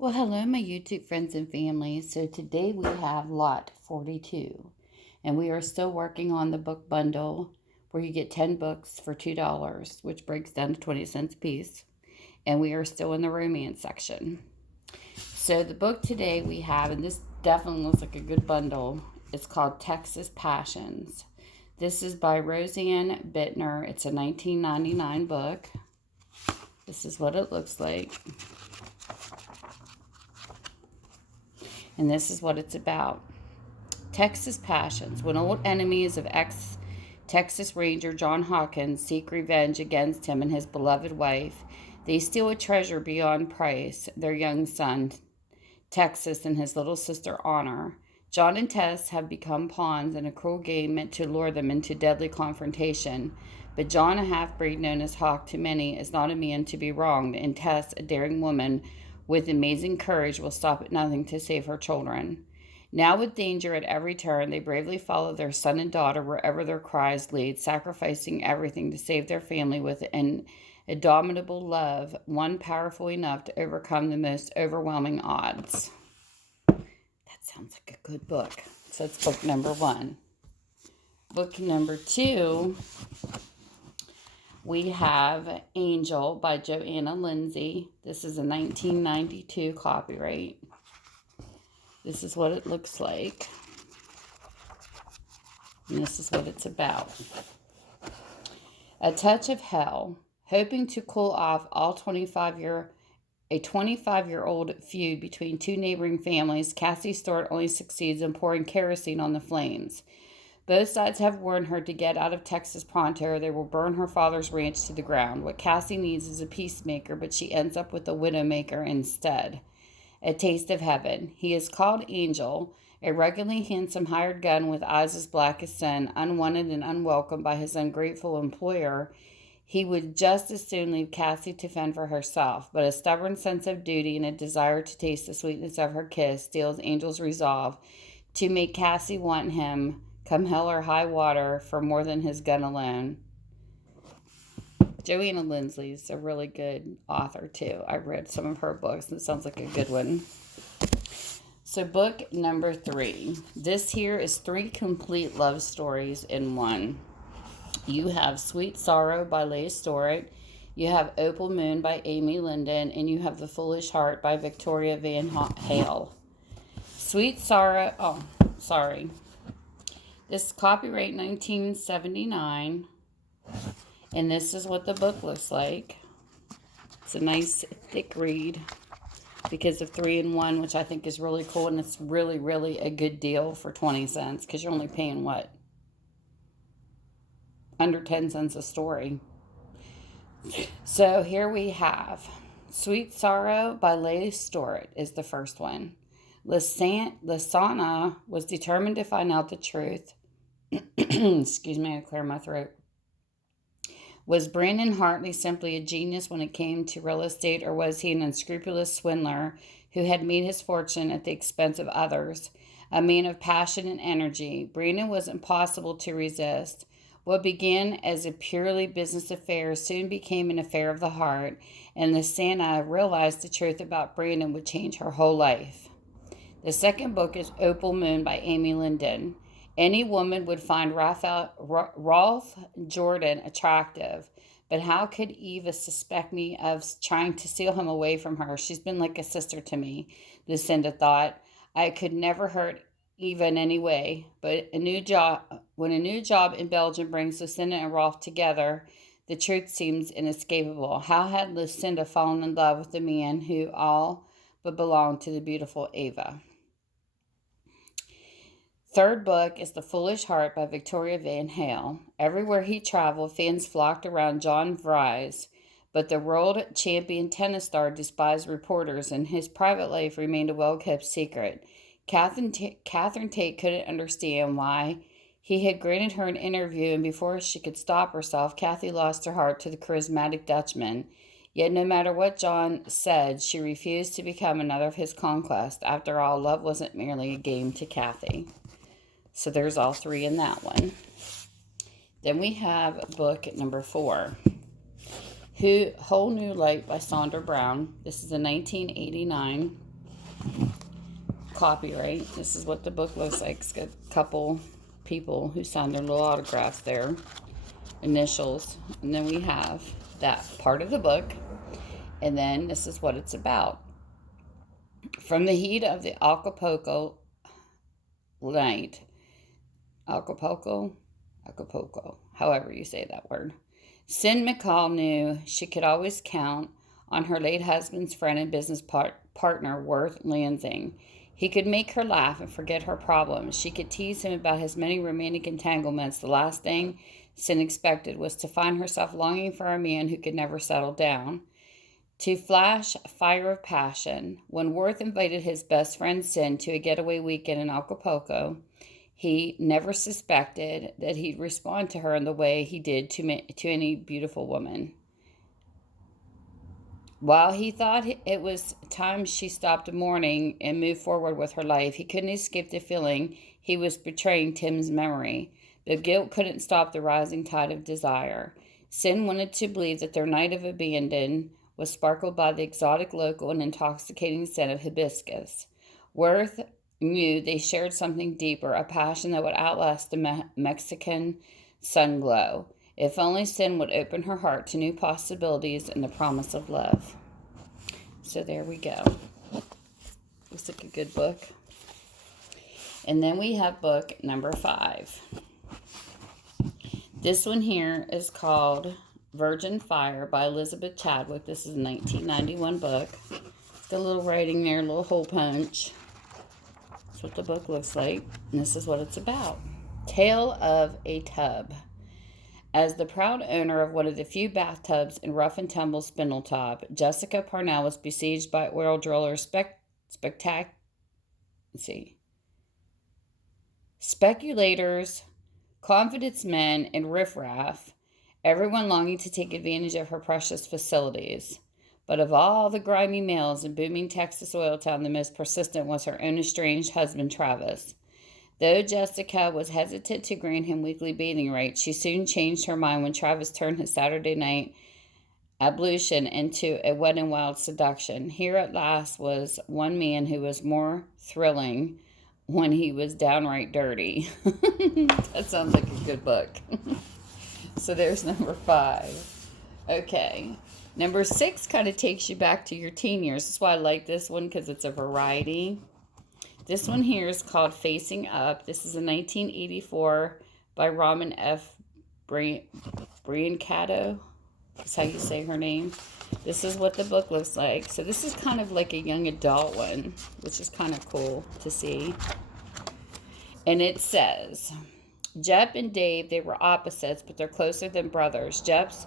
Well, hello, my YouTube friends and family. So today we have lot 42, and we are still working on the book bundle where you get 10 books for $2, which breaks down to 20 cents a piece. And we are still in the romance section. So the book today we have, and this definitely looks like a good bundle, it's called Texas Passions. This is by Rosanne Bittner. It's a 1999 book. This is what it looks like. And this is what it's about. Texas Passions. When old enemies of ex-Texas Ranger John Hawkins seek revenge against him and his beloved wife, they steal a treasure beyond price, their young son, Texas, and his little sister, Honor. John and Tess have become pawns in a cruel game meant to lure them into deadly confrontation. But John, a half-breed known as Hawk to many, is not a man to be wronged, and Tess, a daring woman with amazing courage, will stop at nothing to save her children. Now, with danger at every turn, they bravely follow their son and daughter wherever their cries lead, sacrificing everything to save their family with an indomitable love, one powerful enough to overcome the most overwhelming odds. That sounds like a good book. So that's book number 1. Book number 2, we have Angel by Johanna Lindsey. This is a 1992 copyright. This is what it looks like. And this is what it's about. A touch of hell. Hoping to cool off a 25-year-old feud between two neighboring families, Cassie Stewart only succeeds in pouring kerosene on the flames. Both sides have warned her to get out of Texas pronto or they will burn her father's ranch to the ground. What Cassie needs is a peacemaker, but she ends up with a widowmaker instead. A taste of heaven. He is called Angel, a ruggedly handsome hired gun with eyes as black as sin, unwanted and unwelcome by his ungrateful employer. He would just as soon leave Cassie to fend for herself, but a stubborn sense of duty and a desire to taste the sweetness of her kiss steals Angel's resolve to make Cassie want him, come hell or high water, for more than his gun alone. Johanna Lindsey's a really good author, too. I've read some of her books, and it sounds like a good one. So book number 3. This here is 3 complete love stories in one. You have Sweet Sorrow by Leigh Stewart, you have Opal Moon by Amy Lyndon, and you have The Foolish Heart by Victoria Van Hale. Sweet Sorrow, this is copyright 1979, and this is what the book looks like. It's a nice thick read because of 3 in 1, which I think is really cool, and it's really, really a good deal for 20 cents because you're only paying what? Under 10 cents a story. So here we have Sweet Sorrow by Leigh Stewart is the first one. Lysana was determined to find out the truth. Excuse me, I clear my throat. Was Brandon Hartley simply a genius when it came to real estate, or was he an unscrupulous swindler who had made his fortune at the expense of others? A man of passion and energy, Brandon was impossible to resist. What began as a purely business affair soon became an affair of the heart, and Lysana realized the truth about Brandon would change her whole life. The second book is Opal Moon by Amy Lyndon. Any woman would find Rolf Jordan attractive, but how could Eva suspect me of trying to steal him away from her? She's been like a sister to me, Lucinda thought. I could never hurt Eva in any way, but when a new job in Belgium brings Lucinda and Rolf together, the truth seems inescapable. How had Lucinda fallen in love with the man who all but belonged to the beautiful Eva? Third book is The Foolish Heart by Victoria Van Hale. Everywhere he traveled, fans flocked around John Vries, but the world champion tennis star despised reporters, and his private life remained a well-kept secret. Catherine Tate couldn't understand why he had granted her an interview, and before she could stop herself, Kathy lost her heart to the charismatic Dutchman. Yet no matter what John said, she refused to become another of his conquests. After all, love wasn't merely a game to Kathy. So there's all 3 in that one. Then we have book number 4, Whole New Light by Sandra Brown. This is a 1989. copyright. This is what the book looks like. It's got a couple people who signed their little autographs there, initials. And then we have that part of the book. And then this is what it's about. From the heat of the Acapulco night, Acapulco, however you say that word, Sin McCall knew she could always count on her late husband's friend and business partner, Worth Lansing. He could make her laugh and forget her problems. She could tease him about his many romantic entanglements. The last thing Sin expected was to find herself longing for a man who could never settle down. To flash a fire of passion, when Worth invited his best friend Sin to a getaway weekend in Acapulco, he never suspected that he'd respond to her in the way he did to any beautiful woman. While he thought it was time she stopped mourning and moved forward with her life, he couldn't escape the feeling he was betraying Tim's memory. The guilt couldn't stop the rising tide of desire. Sin wanted to believe that their night of abandon was sparkled by the exotic local and intoxicating scent of hibiscus. Worth knew they shared something deeper, a passion that would outlast the Mexican sun glow. If only Sin would open her heart to new possibilities and the promise of love. So there we go. Looks like a good book. And then we have book number 5. This one here is called Virgin Fire by Elizabeth Chadwick. This is a 1991 book. It's got a little writing there, a little hole punch. That's what the book looks like. And this is what it's about. Tale of a Tub. As the proud owner of one of the few bathtubs in rough and tumble Spindletop, Jessica Parnell was besieged by oil drillers, speculators, confidence men, and riffraff, everyone longing to take advantage of her precious facilities. But of all the grimy males in booming Texas oil town, the most persistent was her own estranged husband, Travis. Though Jessica was hesitant to grant him weekly bathing rights, she soon changed her mind when Travis turned his Saturday night ablution into a wet and wild seduction. Here at last was one man who was more thrilling when he was downright dirty. That sounds like a good book. So there's number 5. Okay. Number 6 kind of takes you back to your teen years. That's why I like this one, because it's a variety. This one here is called Facing Up. This is a 1984 by Robin F. Brancato. That's how you say her name. This is what the book looks like. So this is kind of like a young adult one, which is kind of cool to see. And it says, Jep and Dave, they were opposites, but they're closer than brothers. Jep's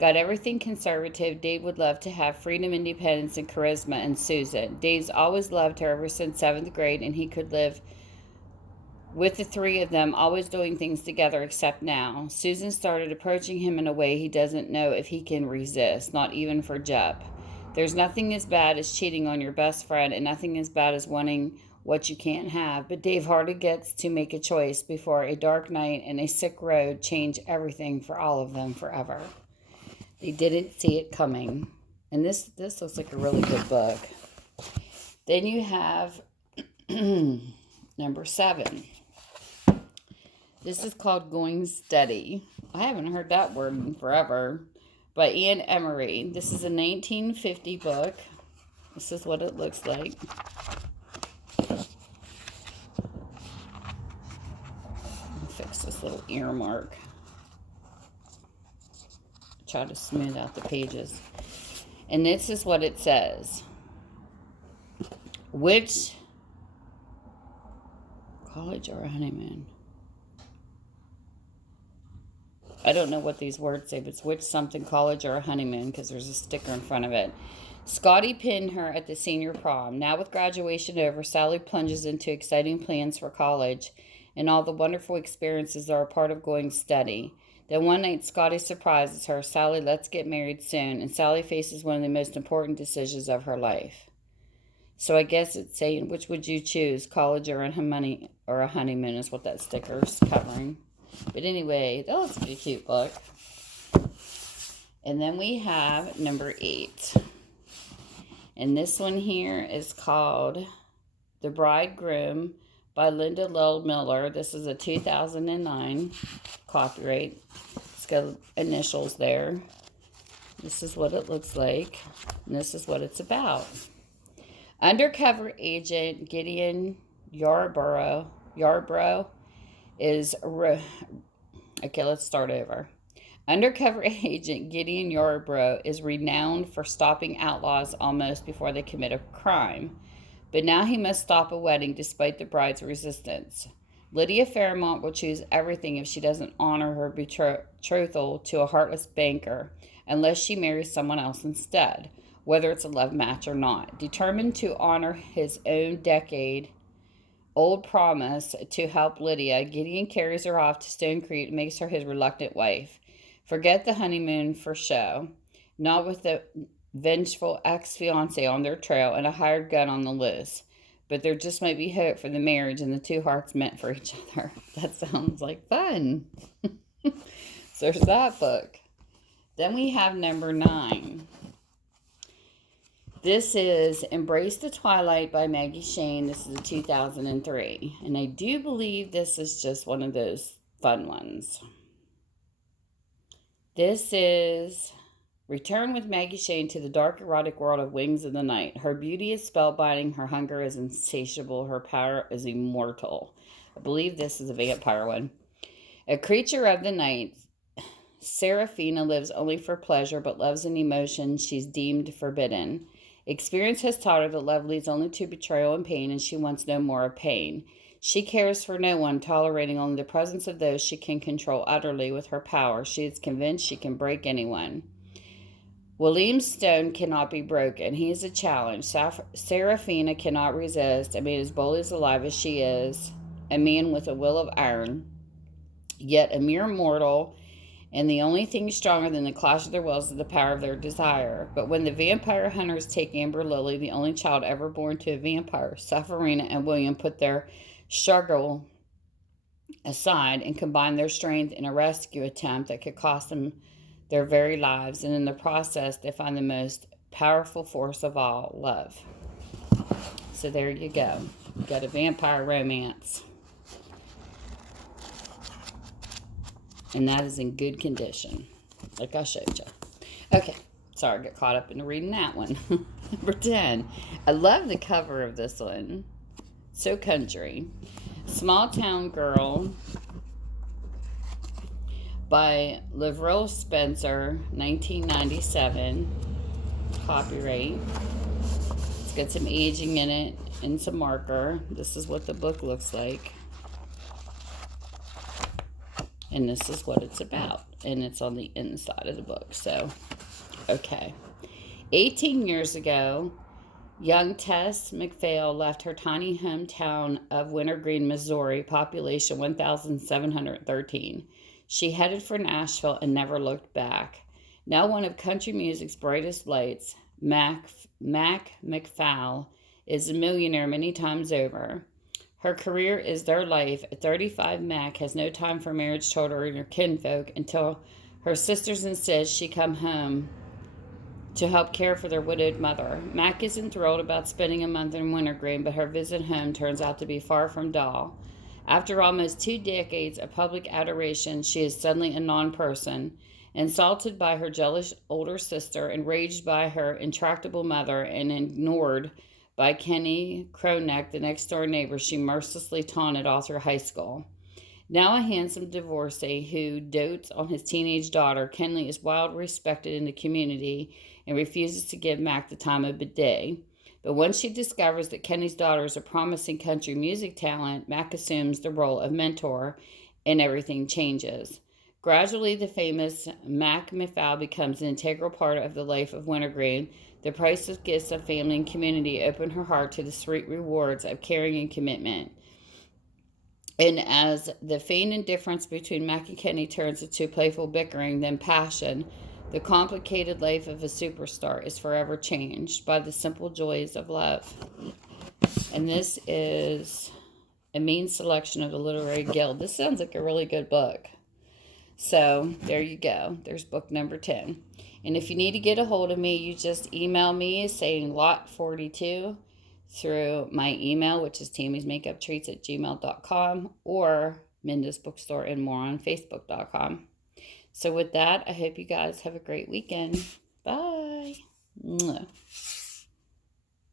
got everything conservative Dave would love to have: freedom, independence, and charisma. And Susan. Dave's always loved her ever since 7th grade, and he could live with the three of them, always doing things together, except now. Susan started approaching him in a way he doesn't know if he can resist, not even for Jep. There's nothing as bad as cheating on your best friend, and nothing as bad as wanting what you can't have. But Dave hardly gets to make a choice before a dark night and a sick road change everything for all of them forever. They didn't see it coming. And this looks like a really good book. Then you have number 7. This is called Going Steady. I haven't heard that word in forever. By Emery. This is a 1950 book. This is what it looks like. Fix this little earmark. Try to smooth out the pages. And this is what it says. Which college or a honeymoon? I don't know what these words say, but it's which something college or a honeymoon, because there's a sticker in front of it. Scotty pinned her at the senior prom. Now with graduation over, Sally plunges into exciting plans for college and all the wonderful experiences that are a part of going steady. Then one night, Scotty surprises her. Sally, let's get married soon. And Sally faces one of the most important decisions of her life. So I guess it's saying, which would you choose, college or a honeymoon is what that sticker's covering. But anyway, that looks like a cute book. And then we have number 8. And this one here is called The Bridegroom by Linda Lael Miller. This is a 2009 copyright. It's got initials there. This is what it looks like. And this is what it's about. Undercover agent Gideon Yarborough is... Okay, let's start over. Undercover agent Gideon Yarborough is renowned for stopping outlaws almost before they commit a crime. But now he must stop a wedding despite the bride's resistance. Lydia Fairmont will choose everything if she doesn't honor her betrothal to a heartless banker, unless she marries someone else instead, whether it's a love match or not. Determined to honor his own decade-old promise to help Lydia, Gideon carries her off to Stone Creek and makes her his reluctant wife. Forget the honeymoon for show, not with the vengeful ex-fiancé on their trail and a hired gun on the loose. But there just might be hope for the marriage and the two hearts meant for each other. That sounds like fun. So there's that book. Then we have number 9. This is Embrace the Twilight by Maggie Shayne. This is a 2003. And I do believe this is just one of those fun ones. This is Return with Maggie Shayne to the dark, erotic world of Wings of the Night. Her beauty is spellbinding, her hunger is insatiable, her power is immortal. I believe this is a vampire one. A creature of the night, Seraphina lives only for pleasure, but loves an emotion she's deemed forbidden. Experience has taught her that love leads only to betrayal and pain, and she wants no more of pain. She cares for no one, tolerating only the presence of those she can control utterly with her power. She is convinced she can break anyone. William's stone cannot be broken. He is a challenge. Seraphina cannot resist. A man as bold as alive as she is, a man with a will of iron, yet a mere mortal, and the only thing stronger than the clash of their wills is the power of their desire. But when the vampire hunters take Amber Lily, the only child ever born to a vampire, Seraphina and William put their struggle aside and combine their strength in a rescue attempt that could cost them their very lives, and in the process they find the most powerful force of all, love. So there you go. You got a vampire romance, and that is in good condition, like I showed you. Okay, sorry, I got caught up in reading that one. Number 10. I love the cover of this one. So country. Small Town Girl by Lavyrle Spencer, 1997. Copyright. It's got some aging in it and some marker. This is what the book looks like. And this is what it's about. And it's on the inside of the book. So, okay. 18 years ago, young Tess McPhail left her tiny hometown of Wintergreen, Missouri, population 1,713. She headed for Nashville and never looked back. Now one of country music's brightest lights, Mac McPhail, is a millionaire many times over. Her career is their life. At 35, Mac has no time for marriage, children, or kinfolk until her sisters insist she come home to help care for their widowed mother. Mac isn't thrilled about spending a month in Wintergreen, but her visit home turns out to be far from dull. After almost 2 decades of public adoration, she is suddenly a non-person, insulted by her jealous older sister, enraged by her intractable mother, and ignored by Kenny Crowneck, the next-door neighbor she mercilessly taunted all through high school. Now a handsome divorcee who dotes on his teenage daughter, Kenley is widely respected in the community and refuses to give Mac the time of the day. But once she discovers that Kenny's daughter is a promising country music talent, Mac assumes the role of mentor, and everything changes. Gradually, the famous Mac McPhail becomes an integral part of the life of Wintergreen. The priceless gifts of family and community open her heart to the sweet rewards of caring and commitment. And as the feigned indifference between Mac and Kenny turns into playful bickering, then passion, the complicated life of a superstar is forever changed by the simple joys of love. And this is a mean selection of the Literary Guild. This sounds like a really good book. So there you go. There's book number 10. And if you need to get a hold of me, you just email me saying lot 42 through my email, which is tammysmakeuptreats@gmail.com, or Minda's Bookstore and more on Facebook.com. So with that, I hope you guys have a great weekend. Bye. Mwah.